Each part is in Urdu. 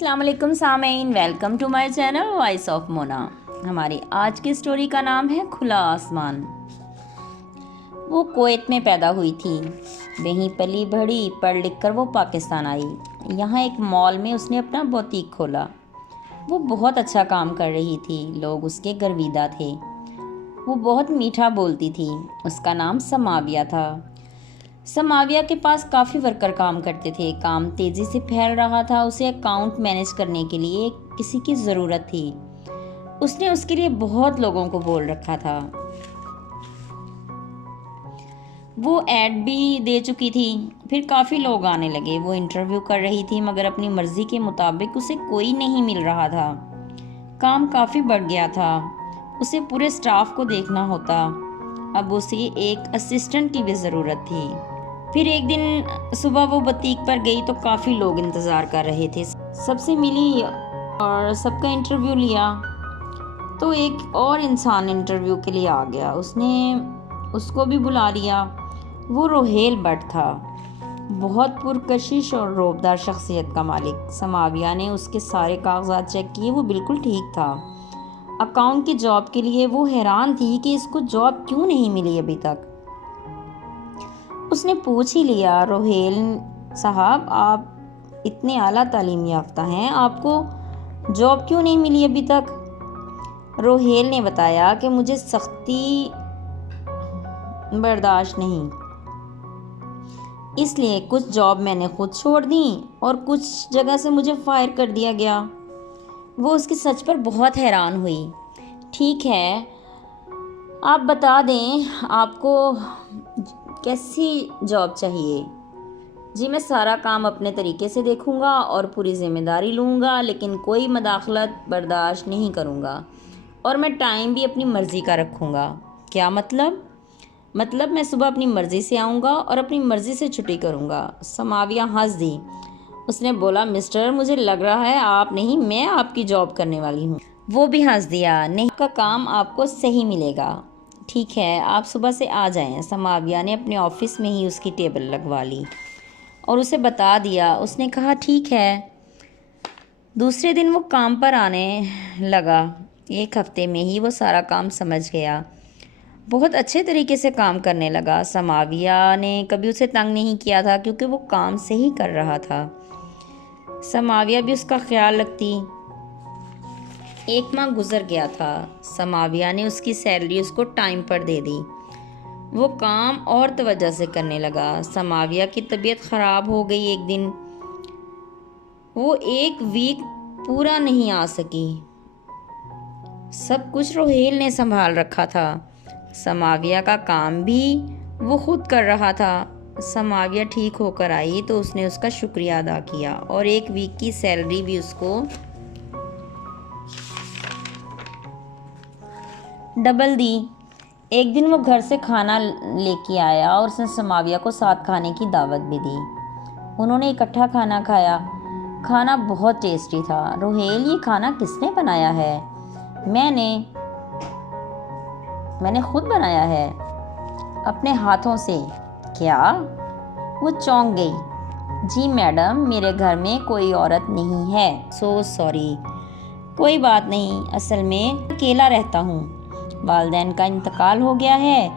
السلام علیکم سامعین، welcome to my channel voice of Mona. ہماری آج کی سٹوری کا نام ہے کھلا آسمان۔ وہ کویت میں پیدا ہوئی تھی، وہیں پلی بڑھی، پڑھ لکھ کر وہ پاکستان آئی۔ یہاں ایک مال میں اس نے اپنا بوتیک کھولا۔ وہ بہت اچھا کام کر رہی تھی، لوگ اس کے گرویدہ تھے۔ وہ بہت میٹھا بولتی تھی۔ اس کا نام سماویہ تھا۔ سماویہ کے پاس کافی ورکر کام کرتے تھے۔ کام تیزی سے پھیل رہا تھا۔ اسے اکاؤنٹ مینیج کرنے کے لیے کسی کی ضرورت تھی۔ اس نے اس کے لیے بہت لوگوں کو بول رکھا تھا۔ وہ ایڈ بھی دے چکی تھی۔ پھر کافی لوگ آنے لگے۔ وہ انٹرویو کر رہی تھی مگر اپنی مرضی کے مطابق اسے کوئی نہیں مل رہا تھا۔ کام کافی بڑھ گیا تھا۔ اسے پورے سٹاف کو دیکھنا ہوتا۔ اب اسے ایک اسسٹنٹ کی بھی ضرورت تھی۔ پھر ایک دن صبح وہ بوتیک پر گئی تو کافی لوگ انتظار کر رہے تھے۔ سب سے ملی اور سب کا انٹرویو لیا تو ایک اور انسان انٹرویو کے لیے آ گیا۔ اس نے اس کو بھی بلا لیا۔ وہ روہیل بٹ تھا، بہت پرکشش اور روبدار شخصیت کا مالک۔ سماویہ نے اس کے سارے کاغذات چیک کیے، وہ بالکل ٹھیک تھا۔ اکاؤنٹ کی جاب کے لیے وہ حیران تھی کہ اس کو جاب کیوں نہیں ملی ابھی تک۔ اس نے پوچھ ہی لیا، روہیل صاحب آپ اتنے اعلیٰ تعلیم یافتہ ہیں، آپ کو جاب کیوں نہیں ملی ابھی تک؟ روہیل نے بتایا کہ مجھے سختی برداشت نہیں، اس لیے کچھ جاب میں نے خود چھوڑ دیں اور کچھ جگہ سے مجھے فائر کر دیا گیا۔ وہ اس کے سچ پر بہت حیران ہوئی۔ ٹھیک ہے، آپ بتا دیں آپ کو کیسی جاب چاہیے؟ جی میں سارا کام اپنے طریقے سے دیکھوں گا اور پوری ذمہ داری لوں گا، لیکن کوئی مداخلت برداشت نہیں کروں گا، اور میں ٹائم بھی اپنی مرضی کا رکھوں گا۔ کیا مطلب؟ مطلب میں صبح اپنی مرضی سے آؤں گا اور اپنی مرضی سے چھٹی کروں گا۔ سماویہ ہنس دی۔ اس نے بولا، مسٹر مجھے لگ رہا ہے آپ نہیں، میں آپ کی جاب کرنے والی ہوں۔ وہ بھی ہنس دیا۔ نہیں، آپ کا کام آپ کو صحیح ملے گا۔ ٹھیک ہے، آپ صبح سے آ جائیں۔ سماویہ نے اپنے آفس میں ہی اس کی ٹیبل لگوا لی اور اسے بتا دیا۔ اس نے کہا ٹھیک ہے۔ دوسرے دن وہ کام پر آنے لگا۔ ایک ہفتے میں ہی وہ سارا کام سمجھ گیا، بہت اچھے طریقے سے کام کرنے لگا۔ سماویہ نے کبھی اسے تنگ نہیں کیا تھا کیونکہ وہ کام صحیح کر رہا تھا۔ سماویہ بھی اس کا خیال رکھتی۔ ایک ماہ گزر گیا تھا۔ سماویہ نے اس کی سیلری اس کو ٹائم پر دے دی۔ وہ کام اور توجہ سے کرنے لگا۔ سماویہ کی طبیعت خراب ہو گئی۔ ایک دن وہ ایک ویک پورا نہیں آ سکی۔ سب کچھ روہیل نے سنبھال رکھا تھا۔ سماویہ کا کام بھی وہ خود کر رہا تھا۔ سماویہ ٹھیک ہو کر آئی تو اس نے اس کا شکریہ ادا کیا اور ایک ویک کی سیلری بھی اس کو ڈبل دی۔ ایک دن وہ گھر سے کھانا لے کے آیا اور اس نے سماویہ کو ساتھ کھانے کی دعوت بھی دی۔ انہوں نے اکٹھا کھانا کھایا۔ کھانا بہت ٹیسٹی تھا۔ روہیل یہ کھانا کس نے بنایا ہے؟ میں نے خود بنایا ہے، اپنے ہاتھوں سے۔ کیا؟ وہ چونک گئی۔ جی میڈم، میرے گھر میں کوئی عورت نہیں ہے۔ So sorry. کوئی بات نہیں، اصل میں اکیلا رہتا ہوں۔ والدین کا انتقال ہو گیا ہے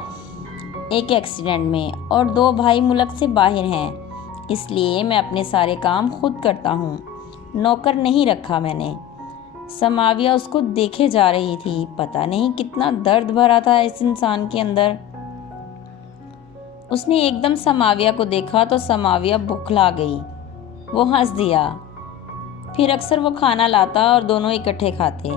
ایک ایکسیڈنٹ میں، اور 2 بھائی ملک سے باہر ہیں، اس لیے میں اپنے سارے کام خود کرتا ہوں، نوکر نہیں رکھا میں نے۔ سماویہ اس کو دیکھے جا رہی تھی۔ پتہ نہیں کتنا درد بھرا تھا اس انسان کے اندر۔ اس نے ایک دم سماویہ کو دیکھا تو سماویہ بوکھلا گئی۔ وہ ہنس دیا۔ پھر اکثر وہ کھانا لاتا اور دونوں اکٹھے کھاتے۔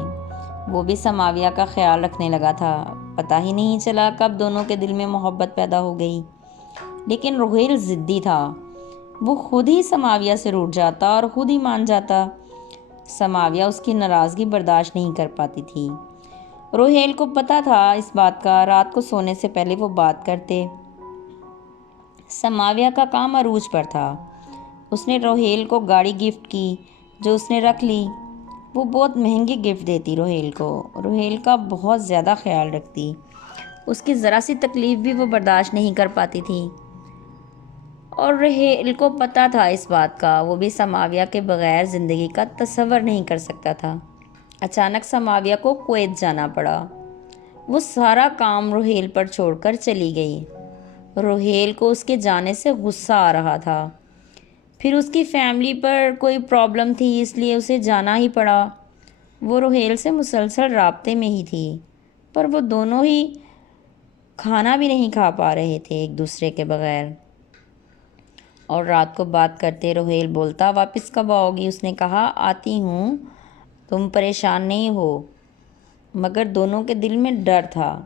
وہ بھی سماویہ کا خیال رکھنے لگا تھا۔ پتہ ہی نہیں چلا کب دونوں کے دل میں محبت پیدا ہو گئی۔ لیکن روہیل ضدی تھا۔ وہ خود ہی سماویہ سے روٹھ جاتا اور خود ہی مان جاتا۔ سماویہ اس کی ناراضگی برداشت نہیں کر پاتی تھی۔ روہیل کو پتہ تھا اس بات کا۔ رات کو سونے سے پہلے وہ بات کرتے۔ سماویہ کا کام عروج پر تھا۔ اس نے روہیل کو گاڑی گفٹ کی جو اس نے رکھ لی۔ وہ بہت مہنگی گفٹ دیتی روہیل کو، روہیل کا بہت زیادہ خیال رکھتی۔ اس کی ذرا سی تکلیف بھی وہ برداشت نہیں کر پاتی تھی اور رحیل کو پتہ تھا اس بات کا، وہ بھی سماویہ کے بغیر زندگی کا تصور نہیں کر سکتا تھا۔ اچانک سماویہ کو کویت جانا پڑا۔ وہ سارا کام رحیل پر چھوڑ کر چلی گئی۔ رحیل کو اس کے جانے سے غصہ آ رہا تھا، پھر اس کی فیملی پر کوئی پرابلم تھی اس لیے اسے جانا ہی پڑا۔ وہ رحیل سے مسلسل رابطے میں ہی تھی، پر وہ دونوں ہی کھانا بھی نہیں کھا پا رہے تھے ایک دوسرے کے بغیر۔ اور رات کو بات کرتے رحیل بولتا، واپس کب آؤ گی؟ اس نے کہا، آتی ہوں، تم پریشان نہیں ہو۔ مگر دونوں کے دل میں ڈر تھا۔